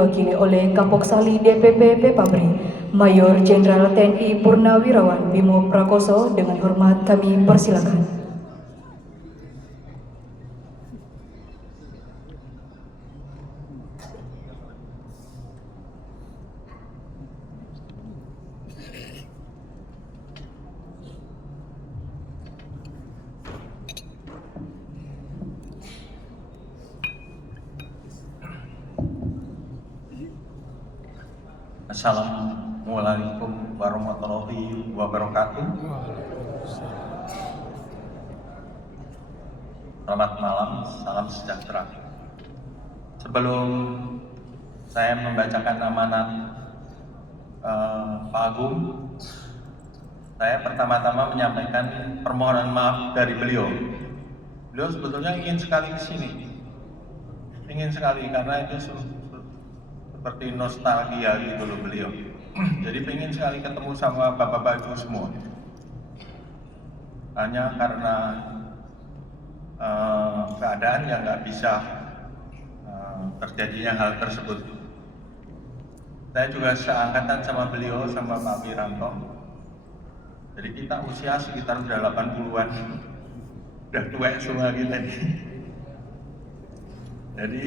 diwakili oleh Kapok Sali DPP Pepabri, Mayor Jenderal TNI Purnawirawan Bimo Prakoso. Dengan hormat kami persilakan. Assalamualaikum warahmatullahi wabarakatuh. Selamat malam, salam sejahtera. Sebelum saya membacakan amanat Pak Agung, saya pertama-tama menyampaikan permohonan maaf dari beliau. Beliau sebetulnya ingin sekali ke sini, ingin sekali karena itu seperti nostalgia gitu loh beliau. Jadi pengen sekali ketemu sama bapak-bapak ibu semua. Hanya karena keadaan yang nggak bisa terjadinya hal tersebut. Saya juga seangkatan sama beliau, sama Pak Wiranto. Jadi kita usia sekitar udah 80-an, udah tua semua kita nih. Jadi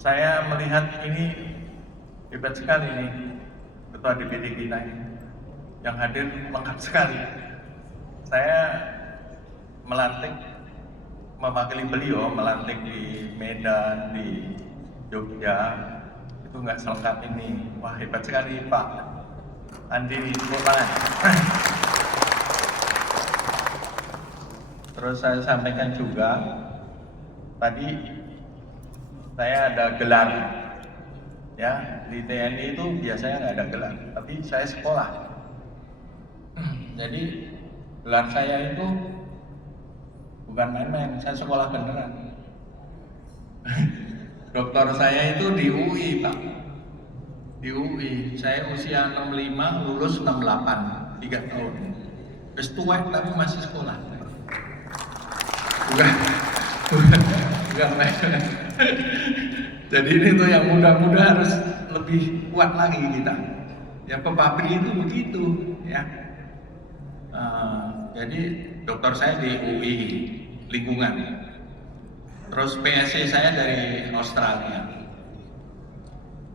saya melihat ini hebat sekali nih ketua DPD kita ini, yang hadir lengkap sekali. Saya melantik mewakili beliau, melantik di Medan, di Jogja, itu nggak selengkap ini. Wah, hebat sekali Pak Andi, tepuk tangan. Terus saya sampaikan juga tadi, saya ada gelar, ya di TNI itu biasanya nggak ada gelar, tapi saya sekolah. Jadi gelar saya itu bukan main-main, saya sekolah beneran. Doktor saya itu di UI Pak, di UI. Saya usia 65, lulus 68, 3 tahun. Terus tua tapi masih sekolah. Bukan main-main. Jadi ini tuh yang muda-muda harus lebih kuat lagi kita. Ya Pepabri itu begitu, ya. Jadi dokter saya di UI lingkungan. Terus PSC saya dari Australia.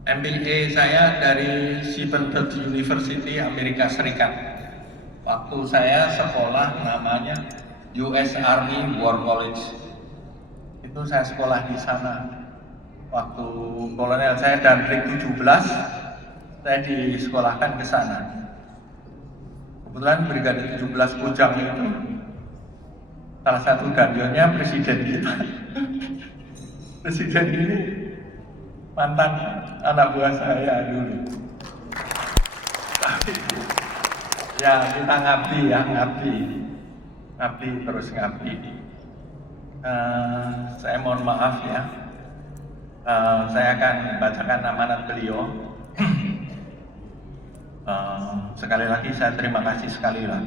MBA saya dari Shepherd University Amerika Serikat. Waktu saya sekolah namanya US Army War College. Itu saya sekolah di sana. Waktu kolonel saya dan Brig 17, saya disekolahkan ke sana. Kebetulan Brigade 17 Kujang itu salah satu danionnya presiden kita. Presiden ini mantan anak buah saya dulu. Ya kita ngabdi ya, ngabdi terus ngabdi. Saya mohon maaf ya. Saya akan bacakan amanat beliau. Sekali lagi saya terima kasih sekali lah.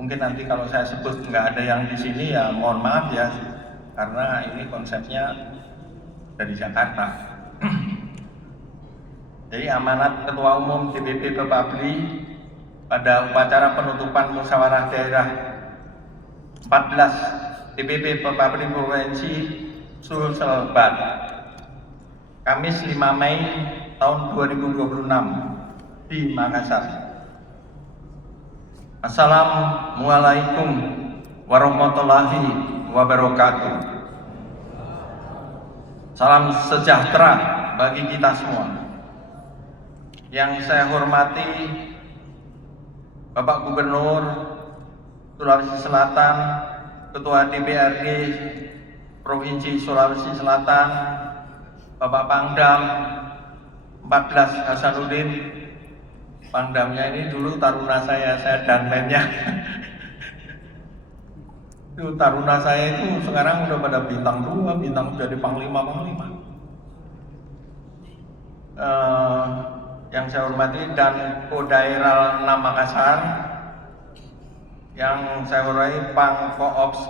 Mungkin nanti kalau saya sebut nggak ada yang di sini ya mohon maaf ya, karena ini konsepnya dari Jakarta. Jadi amanat Ketua Umum DPP Pepabri pada upacara penutupan musyawarah daerah 14 DPP Pepabri Provinsi Sulsel Kamis 5 Mei tahun 2026 di Makassar. Assalamualaikum warahmatullahi wabarakatuh. Salam sejahtera bagi kita semua. Yang saya hormati Bapak Gubernur Sulawesi Selatan, Ketua DPRD Provinsi Sulawesi Selatan, Bapak Pangdam 14 Hasanuddin. Pangdamnya ini dulu taruna saya danmennya. Itu taruna saya itu sekarang udah pada bintang 2, bintang jadi panglima. Yang saya hormati dan Kodaeral 6 Makassar, yang saya hormati Pangkoops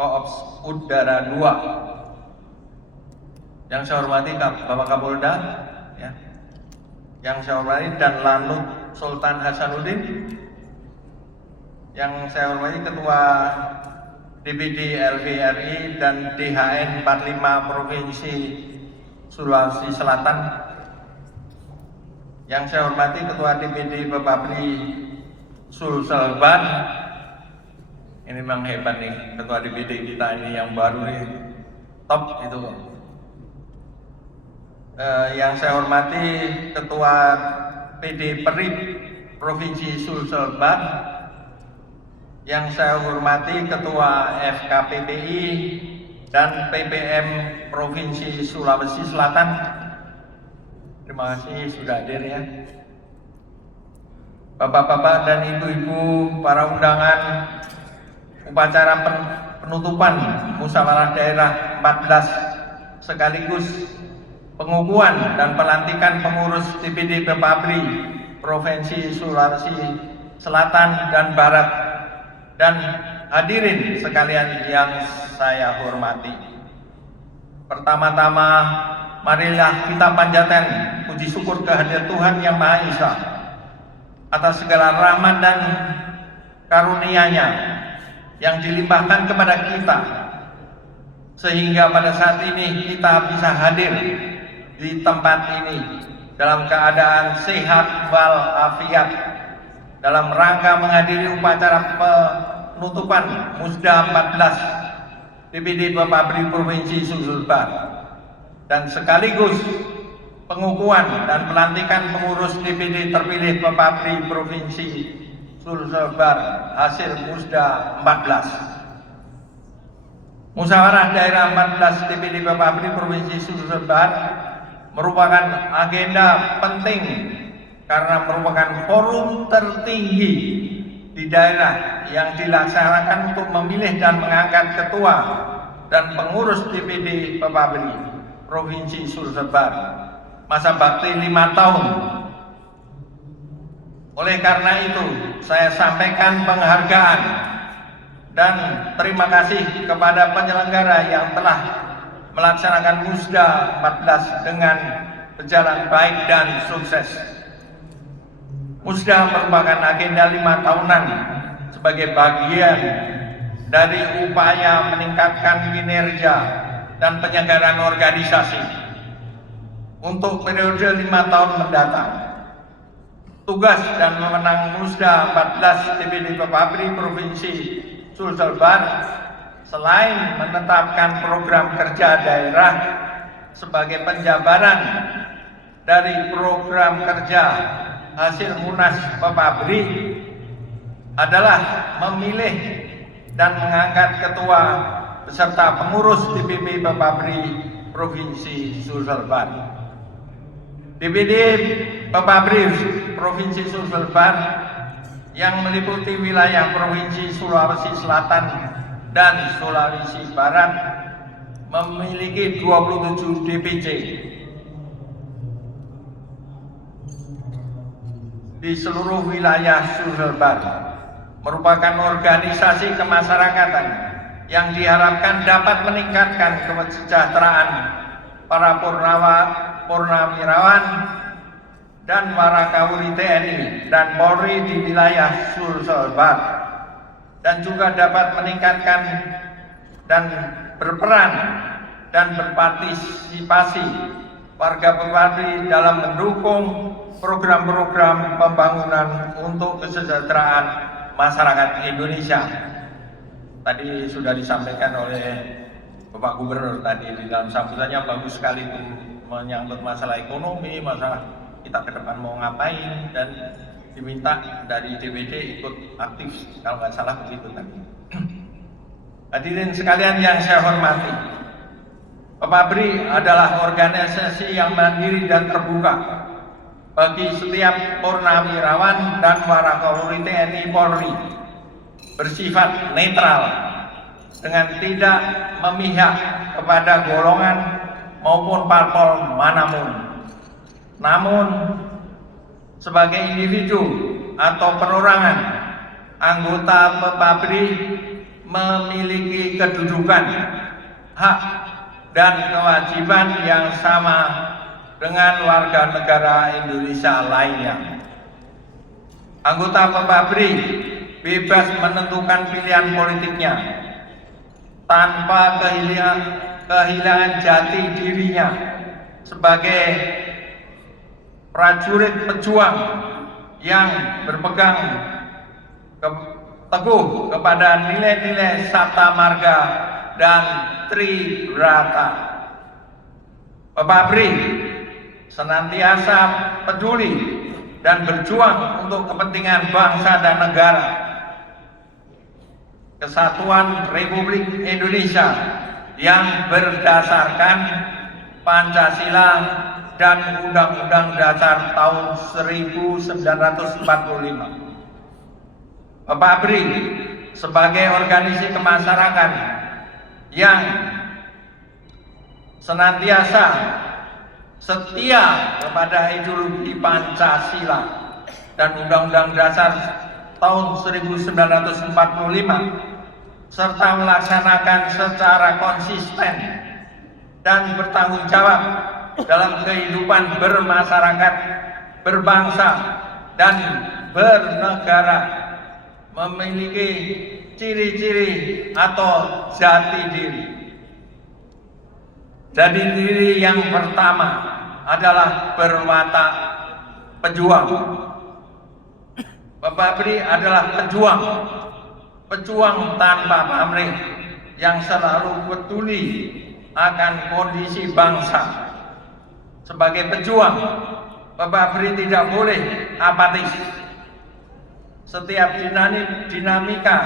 Koops Udara 2. Yang saya hormati Bapak Kapolda, ya. Yang saya hormati dan Lanut Sultan Hasanuddin. Yang saya hormati Ketua DPD LVRI dan DHN 45 Provinsi Sulawesi Selatan. Yang saya hormati Ketua DPD Papabri Sulselbar. Ini memang hebat nih Ketua DPD kita ini yang baru nih, top itu. Yang saya hormati Ketua PD Perip Provinsi Sulselbar. Yang saya hormati Ketua FKPPI dan PPM Provinsi Sulawesi Selatan. Terima kasih sudah hadir ya. Bapak-bapak dan ibu-ibu, para undangan upacara penutupan Musyawarah Daerah 14 sekaligus pengukuhan dan pelantikan pengurus DPD Papabri Provinsi Sulawesi Selatan dan Barat, dan hadirin sekalian yang saya hormati. Pertama-tama, marilah kita panjatkan puji syukur kehadirat Tuhan Yang Maha Esa atas segala rahmat dan karunia-Nya yang dilimpahkan kepada kita, sehingga pada saat ini kita bisa hadir di tempat ini dalam keadaan sehat walafiat dalam rangka menghadiri upacara penutupan Musda 14 DPD Papabri Provinsi Sulselbar dan sekaligus pengukuhan dan pelantikan pengurus DPD terpilih Papabri Provinsi Sulselbar hasil Musda 14. Musyawarah Daerah 14 DPD Papabri Provinsi Sulselbar merupakan agenda penting karena merupakan forum tertinggi di daerah yang dilaksanakan untuk memilih dan mengangkat ketua dan pengurus DPD Papabri Provinsi Sulselbar masa bakti 5 tahun. Oleh karena itu, saya sampaikan penghargaan dan terima kasih kepada penyelenggara yang telah melaksanakan Musda 14 dengan berjalan baik dan sukses. Musda merupakan agenda 5 tahunan sebagai bagian dari upaya meningkatkan kinerja dan penyelenggaraan organisasi untuk periode 5 tahun mendatang. Tugas dan wewenang Musda 14 DPD Papabri Provinsi Sulselbar selain menetapkan program kerja daerah sebagai penjabaran dari program kerja hasil Munas Papabri adalah memilih dan mengangkat ketua beserta pengurus DPP Papabri Provinsi Sulselbar. DPD Papabri Provinsi Sulselbar yang meliputi wilayah Provinsi Sulawesi Selatan dan Sulawesi Barat memiliki 27 DPC di seluruh wilayah Sulselbar, merupakan organisasi kemasyarakatan yang diharapkan dapat meningkatkan kesejahteraan para purnawirawan dan warakawuli TNI dan Polri di wilayah Sulselbar, dan juga dapat meningkatkan dan berperan dan berpartisipasi warga Papabri dalam mendukung program-program pembangunan untuk kesejahteraan masyarakat Indonesia. Tadi sudah disampaikan oleh Bapak Gubernur tadi di dalam sambutannya, bagus sekali itu menyangkut masalah ekonomi, masalah kita ke depan mau ngapain, dan diminta dari DPD ikut aktif, kalau nggak salah begitu tadi. Hadirin sekalian yang saya hormati, Papabri adalah organisasi yang mandiri dan terbuka bagi setiap purnawirawan dan warakawuli TNI Polri, bersifat netral dengan tidak memihak kepada golongan maupun parpol manapun. Namun sebagai individu atau perorangan, anggota Papabri memiliki kedudukan, hak, dan kewajiban yang sama dengan warga negara Indonesia lainnya. Anggota PPABRI bebas menentukan pilihan politiknya tanpa kehilangan jati dirinya sebagai prajurit pejuang yang berpegang teguh kepada nilai-nilai Sabta Marga dan Tribrata. PPABRI senantiasa peduli dan berjuang untuk kepentingan bangsa dan negara, kesatuan Republik Indonesia yang berdasarkan Pancasila dan Undang-Undang Dasar tahun 1945. PPABRI sebagai organisasi kemasyarakatan yang senantiasa setia kepada ideologi Pancasila dan Undang-Undang Dasar tahun 1945 serta melaksanakan secara konsisten dan bertanggung jawab dalam kehidupan bermasyarakat, berbangsa, dan bernegara, memiliki ciri-ciri atau jati diri. Jati diri yang pertama adalah berwatak pejuang. PPABRI adalah pejuang tanpa pamrih yang selalu peduli akan kondisi bangsa. Sebagai pejuang, PPABRI tidak boleh apatis. Setiap dinamika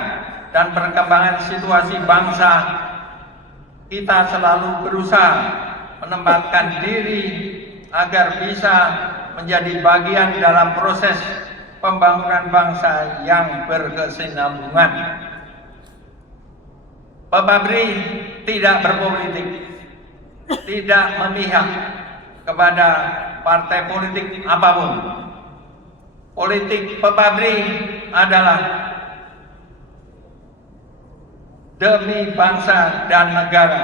dan perkembangan situasi bangsa, kita selalu berusaha menempatkan diri agar bisa menjadi bagian dalam proses pembangunan bangsa yang berkesinambungan. PPABRI tidak berpolitik, tidak memihak kepada partai politik apapun. Politik PPABRI adalah demi bangsa dan negara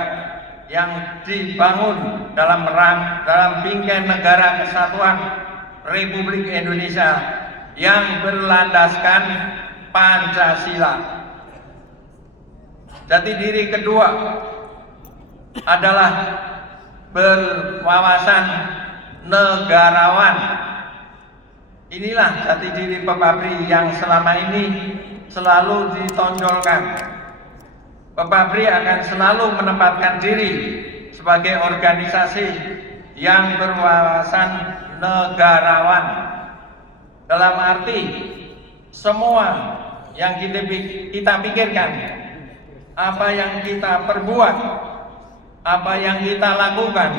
yang dibangun dalam bingkai negara kesatuan Republik Indonesia yang berlandaskan Pancasila. Jati diri kedua adalah berwawasan negarawan. Inilah jati diri PPABRI yang selama ini selalu ditonjolkan. PPABRI akan selalu menempatkan diri sebagai organisasi yang berwawasan negarawan. Dalam arti semua yang kita pikirkan, apa yang kita perbuat, apa yang kita lakukan,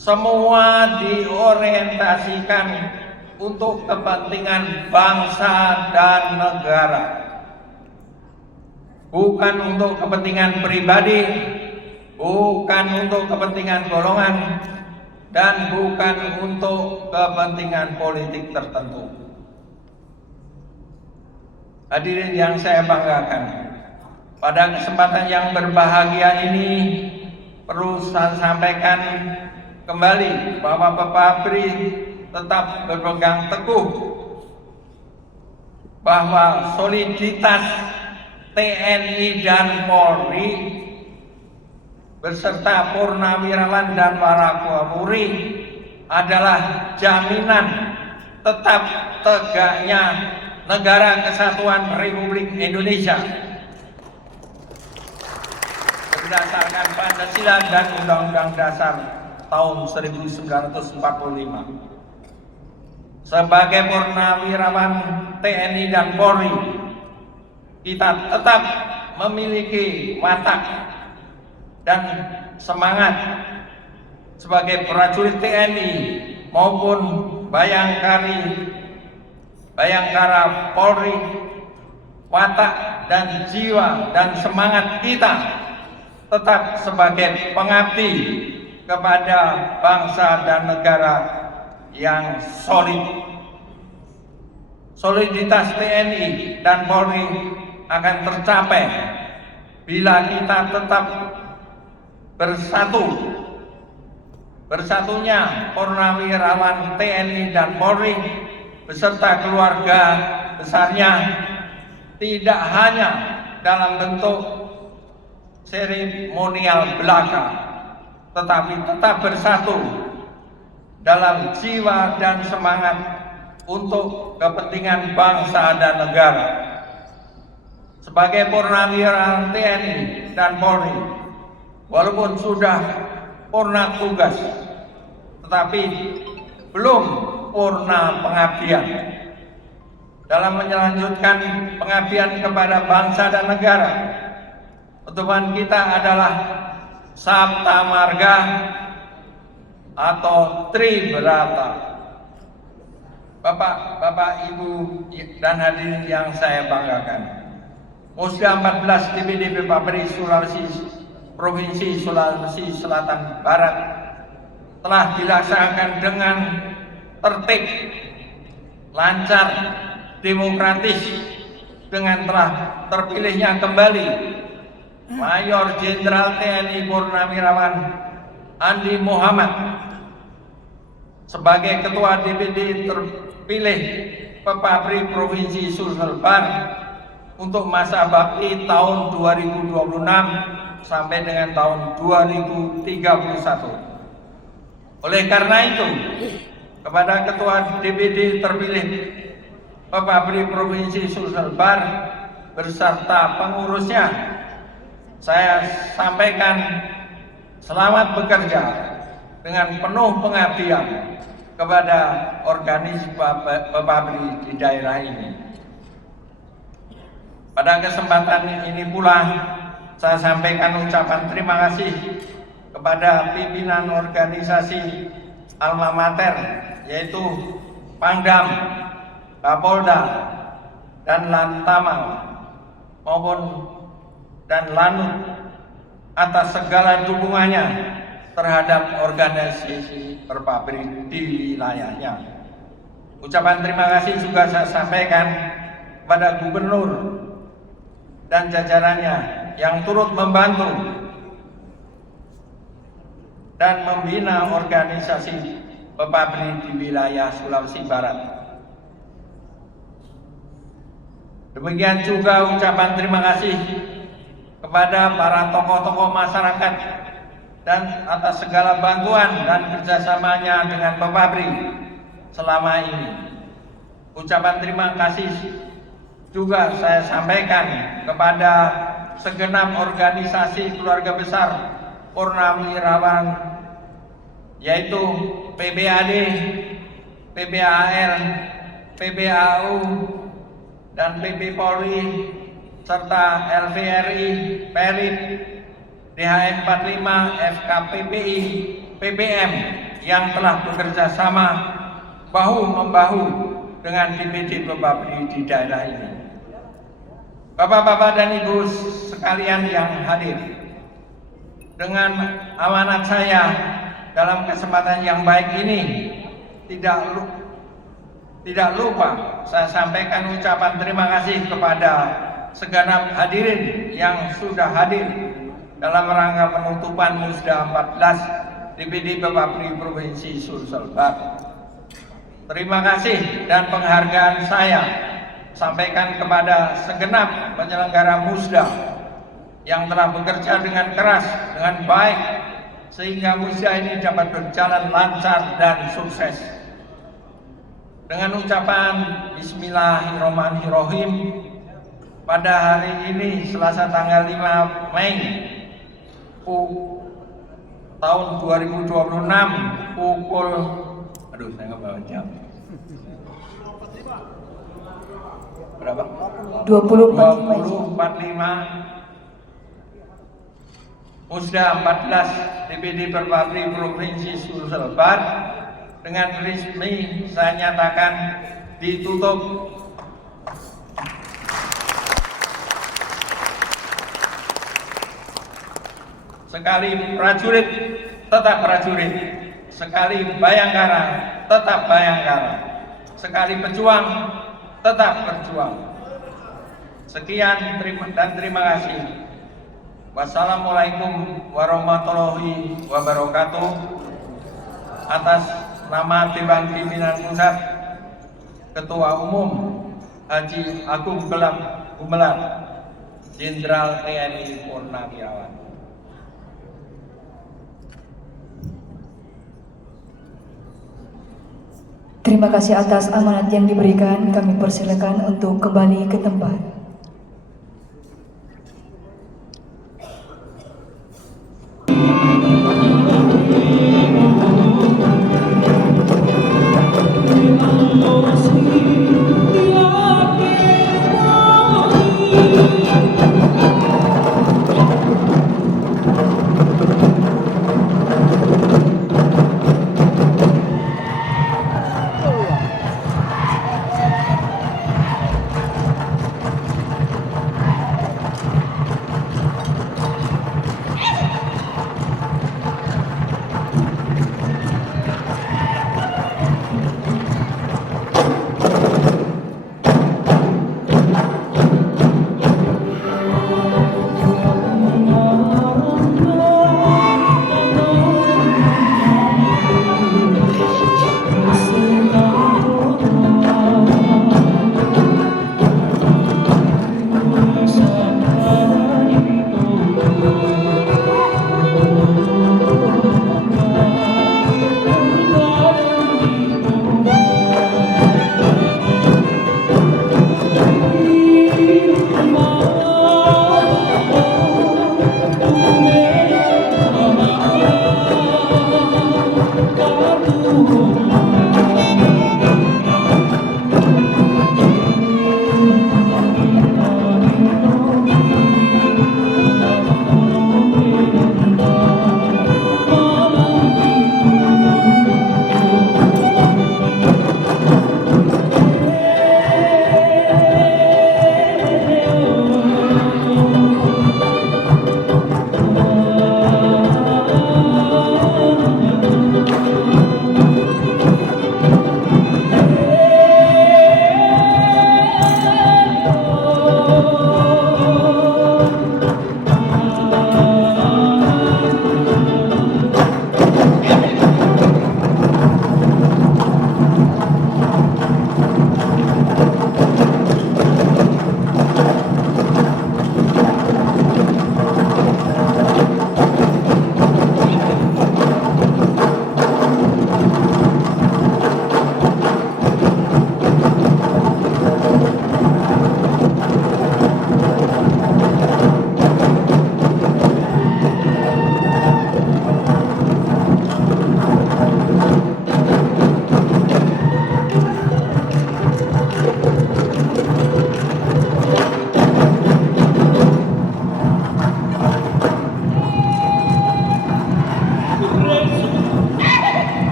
semua diorientasikan untuk kepentingan bangsa dan negara. Bukan untuk kepentingan pribadi, bukan untuk kepentingan golongan, dan bukan untuk kepentingan politik tertentu. Hadirin yang saya banggakan, pada kesempatan yang berbahagia ini perlu saya sampaikan kembali bahwa PPABRI tetap berpegang teguh bahwa soliditas TNI dan Polri beserta purnawirawan dan warakapolri adalah jaminan tetap tegaknya negara kesatuan Republik Indonesia berdasarkan Pancasila dan Undang-Undang Dasar tahun 1945. Sebagai purnawirawan TNI dan Polri, kita tetap memiliki watak dan semangat sebagai prajurit TNI maupun Bayangkara Polri. Watak dan jiwa dan semangat kita tetap sebagai pengabdi kepada bangsa dan negara yang solid. Soliditas TNI dan Polri akan tercapai bila kita tetap bersatu. Bersatunya Purnawirawan TNI dan Polri beserta keluarga besarnya tidak hanya dalam bentuk seremonial belaka, tetapi tetap bersatu dalam jiwa dan semangat untuk kepentingan bangsa dan negara. Sebagai Purnawirawan TNI dan Polri, walaupun sudah purna tugas, tetapi belum purna pengabdian. Dalam melanjutkan pengabdian kepada bangsa dan negara, pedoman kita adalah Sabta Marga atau Tribrata. Bapak, Ibu, dan hadirin yang saya banggakan, Musda 14 DPD Pabri Provinsi Sulawesi Selatan Barat telah dilaksanakan dengan tertib, lancar, demokratis, dengan telah terpilihnya kembali Mayor Jenderal TNI Purnawirawan Andi Muhammad sebagai Ketua DPD terpilih Pepabri Provinsi Sulsel Barat untuk masa bakti tahun 2026 sampai dengan tahun 2031. Oleh karena itu, kepada Ketua DPD terpilih Pepabri Provinsi Sulsel Barat beserta pengurusnya, saya sampaikan selamat bekerja dengan penuh pengabdian kepada organisasi Pepabri di daerah ini. Pada kesempatan ini pula saya sampaikan ucapan terima kasih kepada pimpinan organisasi alma mater, yaitu Pangdam, Kapolda, dan Lantamal maupun dan Lanut atas segala dukungannya terhadap organisasi Pepabri di wilayahnya. Ucapan terima kasih juga saya sampaikan kepada Gubernur dan jajarannya yang turut membantu dan membina organisasi Pepabri di wilayah Sulawesi Barat. Demikian juga ucapan terima kasih kepada para tokoh-tokoh masyarakat dan atas segala bantuan dan kerjasamanya dengan Pepabri selama ini. Ucapan terima kasih juga saya sampaikan kepada segenap organisasi keluarga besar Purnawirawan, yaitu PBAD, PBAL, PBAU, dan PP Polri, serta LVRI, PERIT, DHN 45, FKPPI, PPM yang telah bekerja sama bahu-membahu dengan DPD Pepabri di daerah ini. Bapak-bapak dan Ibu sekalian yang hadir, dengan amanat saya dalam kesempatan yang baik ini tidak lupa saya sampaikan ucapan terima kasih kepada segenap hadirin yang sudah hadir dalam rangka penutupan Musda 14 DPD Pepabri Provinsi Sulsel Barat. Terima kasih dan penghargaan saya sampaikan kepada segenap penyelenggara Musda yang telah bekerja dengan keras, dengan baik, sehingga Musda ini dapat berjalan lancar dan sukses. Dengan ucapan Bismillahirrahmanirrahim, pada hari ini Selasa tanggal 5 Mei tahun 2026 pukul saya nggak bawa jam. Berapa? 20.45 Musda 14 DPD Pepabri Provinsi Sulsel Barat dengan resmi saya nyatakan ditutup. Sekali prajurit tetap prajurit, sekali bayangkara tetap bayangkara, sekali pejuang tetap berjuang. Sekian dan terima kasih. Wassalamualaikum warahmatullahi wabarakatuh. Atas nama Dewan Pimpinan Pusat, Ketua Umum Haji Agung Gelam Gumelar, Jenderal TNI Purnawirawan. Terima kasih atas amanat yang diberikan. Kami persilakan untuk kembali ke tempat.